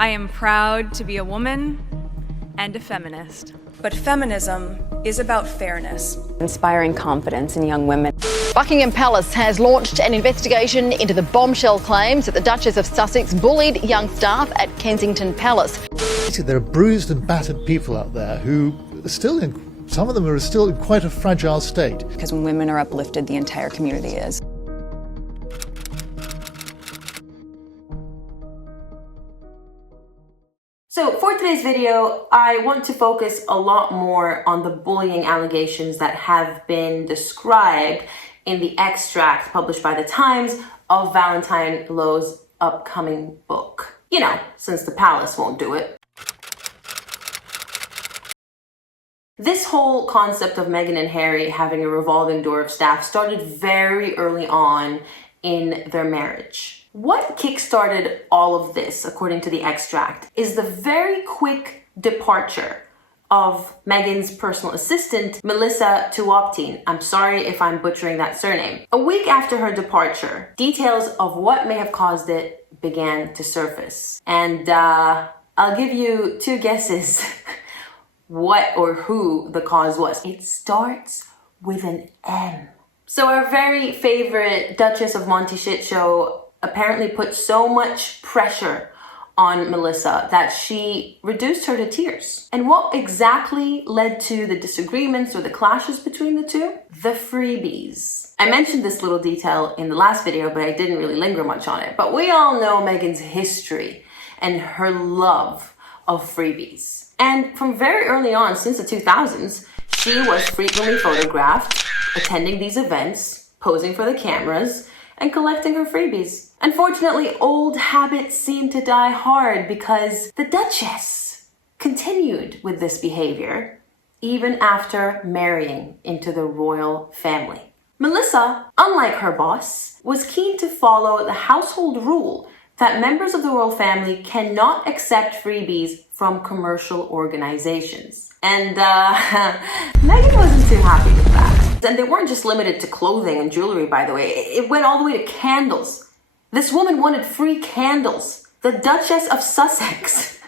I am proud to be a woman and a feminist. But feminism is about fairness. Inspiring confidence in young women. Buckingham Palace has launched an investigation into the bombshell claims that the Duchess of Sussex bullied young staff at Kensington Palace. There are bruised and battered people out there who are still some of them are still in quite a fragile state. Because when women are uplifted, the entire community is. So for today's video, I want to focus a lot more on the bullying allegations that have been described in the extract published by The Times of Valentine Lowe's upcoming book. You know, since the palace won't do it. This whole concept of Meghan and Harry having a revolving door of staff started very early on in their marriage. What kickstarted all of this, according to the extract, is the very quick departure of Meghan's personal assistant, Melissa Tuoptine. I'm sorry if I'm butchering that surname. A week after her departure, details of what may have caused it began to surface. And I'll give you two guesses what or who the cause was. It starts with an M. So our very favorite Duchess of Monty Shit Show apparently put so much pressure on Melissa that she reduced her to tears. And what exactly led to the disagreements or the clashes between the two? The freebies. I mentioned this little detail in the last video, but I didn't really linger much on it. But we all know Meghan's history and her love of freebies. And from very early on, since the 2000s, she was frequently photographed attending these events, posing for the cameras, and collecting her freebies. Unfortunately, old habits seem to die hard because the Duchess continued with this behavior even after marrying into the royal family. Melissa, unlike her boss, was keen to follow the household rule that members of the royal family cannot accept freebies from commercial organizations. And Meghan wasn't too happy with that. And they weren't just limited to clothing and jewelry, by the way. It went all the way to candles. This woman wanted free candles. The Duchess of Sussex.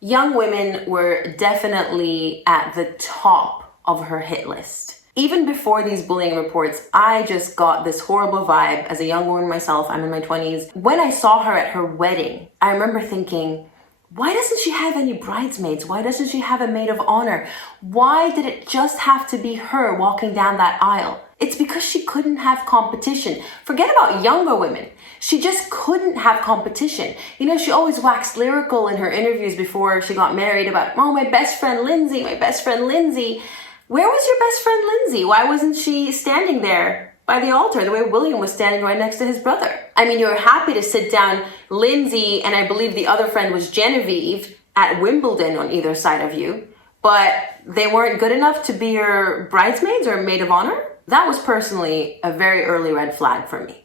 Young women were definitely at the top of her hit list. Even before these bullying reports, I just got this horrible vibe as a young woman myself. I'm in my 20s. When I saw her at her wedding, I remember thinking, why doesn't she have any bridesmaids? Why doesn't she have a maid of honor? Why did it just have to be her walking down that aisle? It's because she couldn't have competition. Forget about younger women. She just couldn't have competition. You know, she always waxed lyrical in her interviews before she got married about, oh, my best friend Lindsay, my best friend Lindsay. Where was your best friend Lindsay? Why wasn't she standing there by the altar the way William was standing right next to his brother? I mean, you were happy to sit down Lindsay and I believe the other friend was Genevieve at Wimbledon on either side of you, but they weren't good enough to be your bridesmaids or maid of honor? That was personally a very early red flag for me.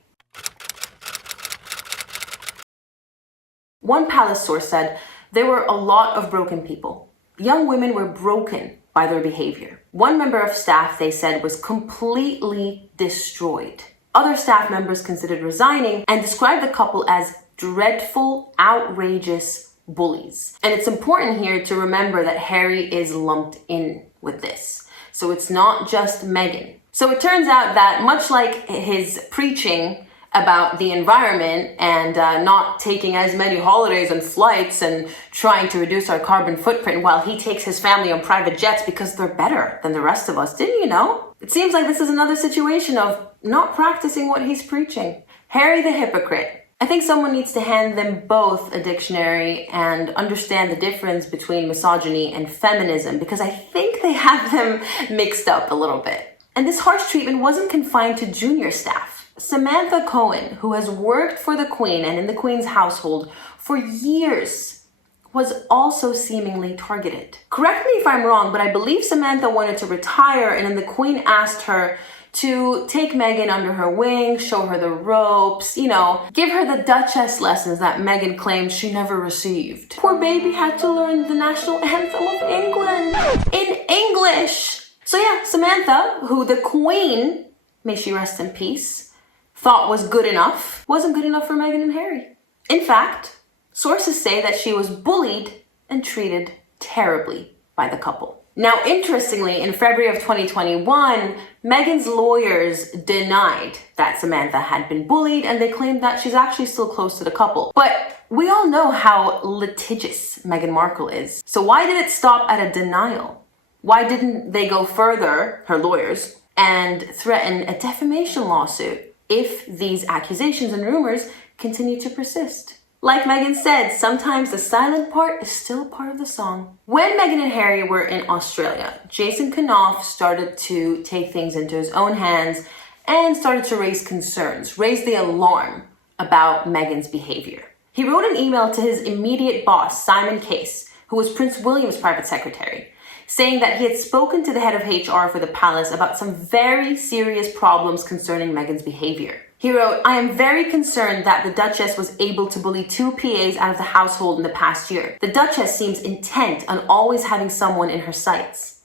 One palace source said there were a lot of broken people. Young women were broken by their behavior. One member of staff, they said, was completely destroyed. Other staff members considered resigning and described the couple as dreadful, outrageous bullies. And it's important here to remember that Harry is lumped in with this. So it's not just Meghan. So it turns out that much like his preaching about the environment and not taking as many holidays and flights and trying to reduce our carbon footprint while he takes his family on private jets because they're better than the rest of us. Didn't you know? It seems like this is another situation of not practicing what he's preaching. Harry the hypocrite. I think someone needs to hand them both a dictionary and understand the difference between misogyny and feminism because I think they have them mixed up a little bit. And this harsh treatment wasn't confined to junior staff. Samantha Cohen, who has worked for the Queen and in the Queen's household for years, was also seemingly targeted. Correct me if I'm wrong, but I believe Samantha wanted to retire and then the Queen asked her to take Meghan under her wing, show her the ropes, you know, give her the Duchess lessons that Meghan claimed she never received. Poor baby had to learn the national anthem of England in English. So yeah, Samantha, who the Queen, may she rest in peace, thought was good enough wasn't good enough for Meghan and Harry. In fact, sources say that she was bullied and treated terribly by the couple. Now, interestingly, in February of 2021, Meghan's lawyers denied that Samantha had been bullied, and they claimed that she's actually still close to the couple. But we all know how litigious Meghan Markle is. So why did it stop at a denial? Why didn't they go further, her lawyers, and threaten a defamation lawsuit if these accusations and rumors continue to persist? Like Meghan said, sometimes the silent part is still part of the song. When Meghan and Harry were in Australia, Jason Knopf started to take things into his own hands and started to raise concerns, raise the alarm about Meghan's behavior. He wrote an email to his immediate boss, Simon Case, who was Prince William's private secretary, saying that he had spoken to the head of HR for the palace about some very serious problems concerning Meghan's behavior. He wrote, "I am very concerned that the Duchess was able to bully 2 PAs out of the household in the past year. The Duchess seems intent on always having someone in her sights.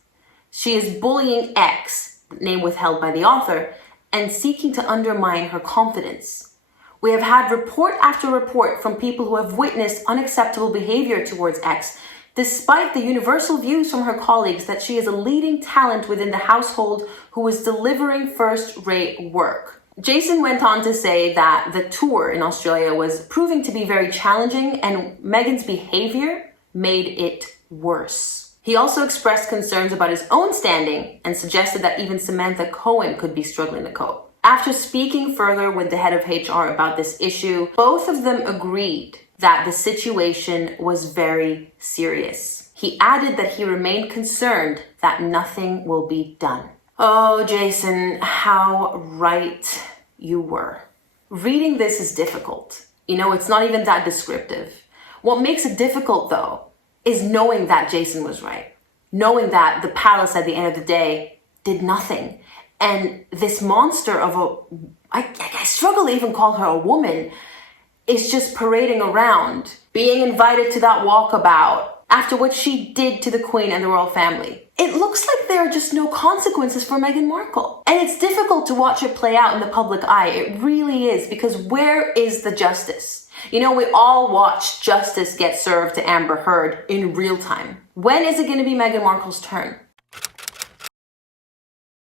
She is bullying X, name withheld by the author, and seeking to undermine her confidence. We have had report after report from people who have witnessed unacceptable behavior towards X, despite the universal views from her colleagues that she is a leading talent within the household who is delivering first-rate work." Jason went on to say that the tour in Australia was proving to be very challenging and Meghan's behavior made it worse. He also expressed concerns about his own standing and suggested that even Samantha Cohen could be struggling to cope. After speaking further with the head of HR about this issue, both of them agreed that the situation was very serious. He added that he remained concerned that nothing will be done. Oh, Jason, how right you were. Reading this is difficult. You know, it's not even that descriptive. What makes it difficult, though, is knowing that Jason was right. Knowing that the palace at the end of the day did nothing. And this monster of I struggle to even call her a woman, is just parading around, being invited to that walkabout after what she did to the Queen and the royal family. It looks like there are just no consequences for Meghan Markle. And it's difficult to watch it play out in the public eye. It really is, because where is the justice? You know, we all watch justice get served to Amber Heard in real time. When is it going to be Meghan Markle's turn?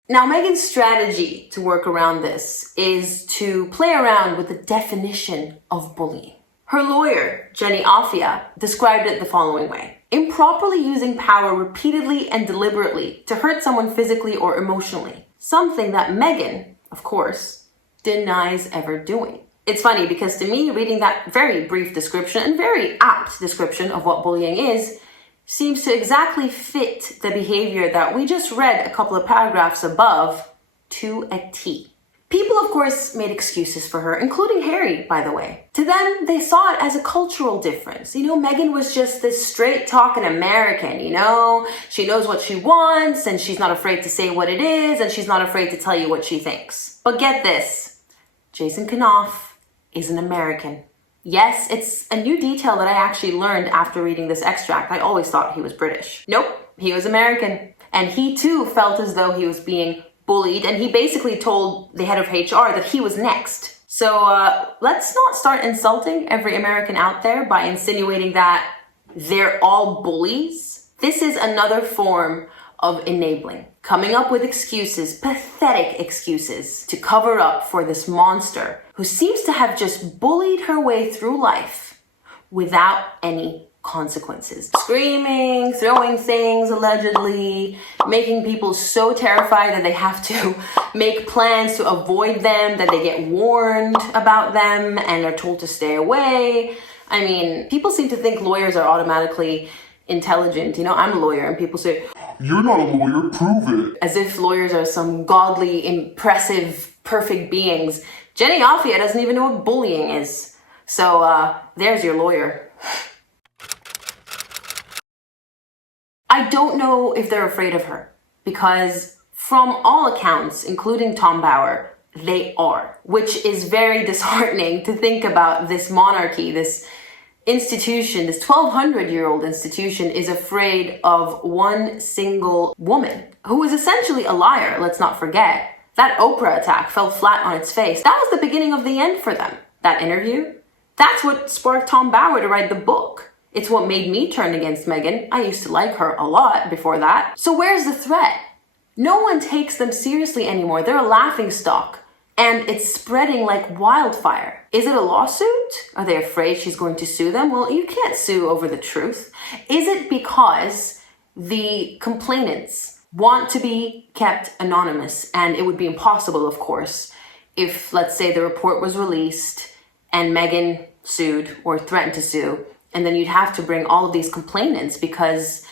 Now, Meghan's strategy to work around this is to play around with the definition of bullying. Her lawyer, Jenny Offia, described it the following way: improperly using power repeatedly and deliberately to hurt someone physically or emotionally. Something that Meghan, of course, denies ever doing. It's funny because to me, reading that very brief description and very apt description of what bullying is, seems to exactly fit the behavior that we just read a couple of paragraphs above to a T. People, of course, made excuses for her, including Harry, by the way. To them, they saw it as a cultural difference. You know, Meghan was just this straight-talking American, you know? She knows what she wants, and she's not afraid to say what it is, and she's not afraid to tell you what she thinks. But get this, Jason Knopf is an American. Yes, it's a new detail that I actually learned after reading this extract. I always thought he was British. Nope, he was American. And he too felt as though he was being bullied, and he basically told the head of HR that he was next. So let's not start insulting every American out there by insinuating that they're all bullies. This is another form of enabling, coming up with excuses, pathetic excuses, to cover up for this monster who seems to have just bullied her way through life without any consequences. Screaming, throwing things allegedly, making people so terrified that they have to make plans to avoid them, that they get warned about them and are told to stay away. I mean, people seem to think lawyers are automatically intelligent. You know, I'm a lawyer and people say, "You're not a lawyer, prove it." As if lawyers are some godly, impressive, perfect beings. Jenny Offia doesn't even know what bullying is. So there's your lawyer. I don't know if they're afraid of her, because from all accounts, including Tom Bower, they are, which is very disheartening to think about. This monarchy, this institution, this 1,200-year-old institution is afraid of one single woman who is essentially a liar, let's not forget. That Oprah attack fell flat on its face. That was the beginning of the end for them. That interview, that's what sparked Tom Bauer to write the book. It's what made me turn against Meghan. I used to like her a lot before that. So where's the threat? No one takes them seriously anymore. They're a laughingstock. And it's spreading like wildfire. Is it a lawsuit? Are they afraid she's going to sue them? Well, you can't sue over the truth. Is it because the complainants want to be kept anonymous? And it would be impossible, of course, if, let's say, the report was released and Meghan sued or threatened to sue, and then you'd have to bring all of these complainants, because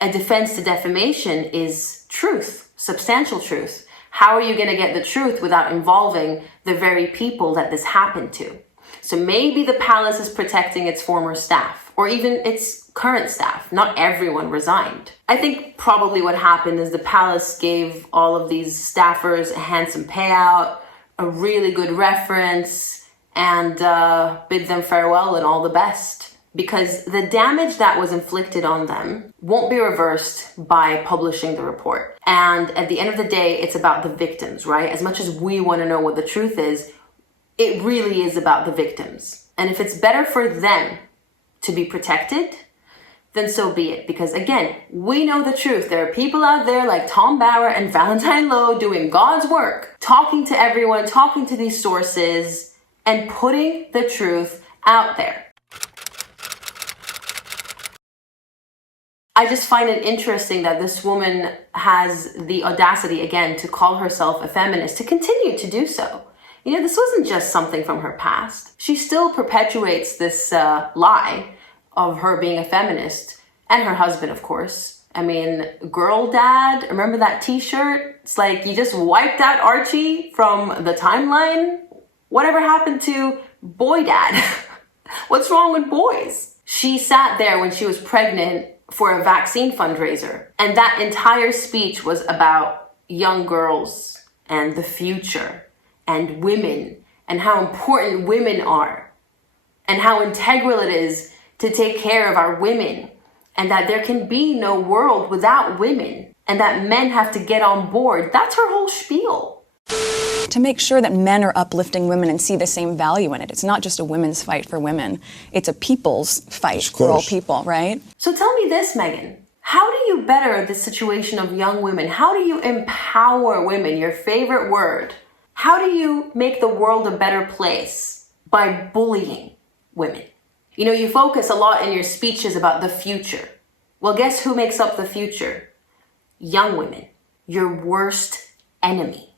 a defense to defamation is truth, substantial truth. How are you going to get the truth without involving the very people that this happened to? So maybe the palace is protecting its former staff, or even its current staff. Not everyone resigned. I think probably what happened is the palace gave all of these staffers a handsome payout, a really good reference, and bid them farewell and all the best. Because the damage that was inflicted on them won't be reversed by publishing the report. And at the end of the day, it's about the victims, right? As much as we want to know what the truth is, it really is about the victims. And if it's better for them to be protected, then so be it. Because again, we know the truth. There are people out there like Tom Bauer and Valentine Lowe doing God's work, talking to everyone, talking to these sources, and putting the truth out there. I just find it interesting that this woman has the audacity, again, to call herself a feminist, to continue to do so. You know, this wasn't just something from her past. She still perpetuates this lie of her being a feminist, and her husband, of course. I mean, girl dad, remember that t-shirt? It's like you just wiped out Archie from the timeline. Whatever happened to boy dad? What's wrong with boys? She sat there when she was pregnant for a vaccine fundraiser, and that entire speech was about young girls and the future and women and how important women are and how integral it is to take care of our women, and that there can be no world without women, and that men have to get on board. That's her whole spiel. To make sure that men are uplifting women and see the same value in it. It's not just a women's fight for women. It's a people's fight for all people, right? So tell me this, Meghan. How do you better the situation of young women? How do you empower women, your favorite word? How do you make the world a better place? By bullying women. You know, you focus a lot in your speeches about the future. Well, guess who makes up the future? Young women. Your worst enemy.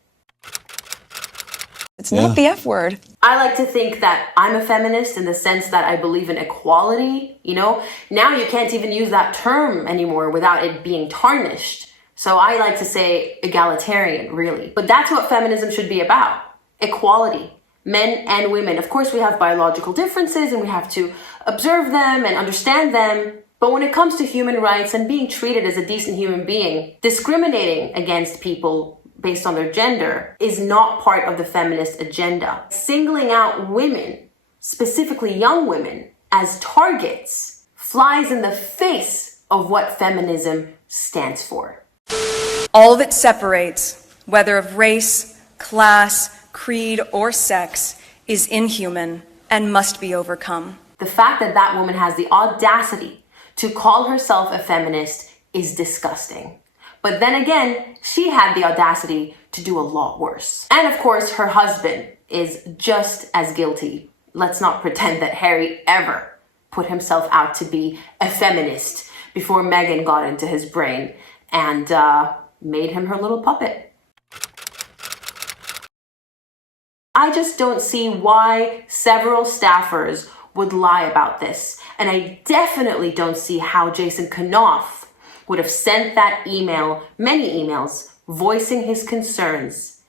It's not the F word. I like to think that I'm a feminist in the sense that I believe in equality. You know, now you can't even use that term anymore without it being tarnished. So I like to say egalitarian, really. But that's what feminism should be about. Equality. Men and women. Of course, we have biological differences and we have to observe them and understand them. But when it comes to human rights and being treated as a decent human being, discriminating against people based on their gender is not part of the feminist agenda. Singling out women, specifically young women, as targets flies in the face of what feminism stands for. All that separates, whether of race, class, creed, or sex, is inhuman and must be overcome. The fact that that woman has the audacity to call herself a feminist is disgusting. But then again, she had the audacity to do a lot worse. And of course, her husband is just as guilty. Let's not pretend that Harry ever put himself out to be a feminist before Meghan got into his brain and made him her little puppet. I just don't see why several staffers would lie about this. And I definitely don't see how Jason Knopf would have sent that email, many emails, voicing his concerns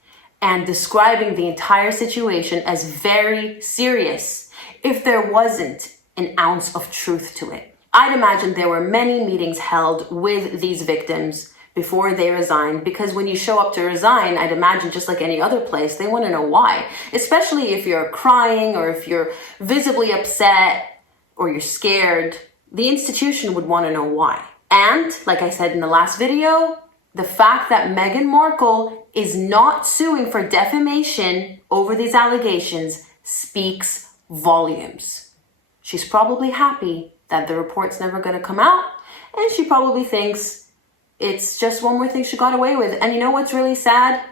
and describing the entire situation as very serious if there wasn't an ounce of truth to it. I'd imagine there were many meetings held with these victims before they resigned, because when you show up to resign, I'd imagine just like any other place, they want to know why. Especially if you're crying or if you're visibly upset or you're scared, the institution would want to know why. And, like I said in the last video, The fact that Meghan Markle is not suing for defamation over these allegations speaks volumes. She's probably happy that the report's never going to come out, and she probably thinks it's just one more thing she got away with. And you know what's really sad?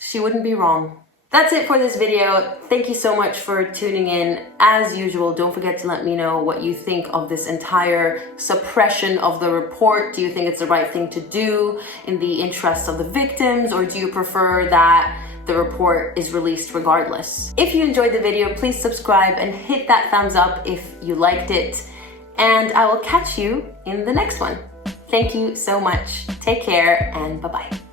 She wouldn't be wrong. That's it for this video. Thank you so much for tuning in. As usual, don't forget to let me know what you think of this entire suppression of the report. Do you think it's the right thing to do in the interests of the victims, or do you prefer that the report is released regardless? If you enjoyed the video, please subscribe and hit that thumbs up if you liked it. And I will catch you in the next one. Thank you so much. Take care and bye-bye.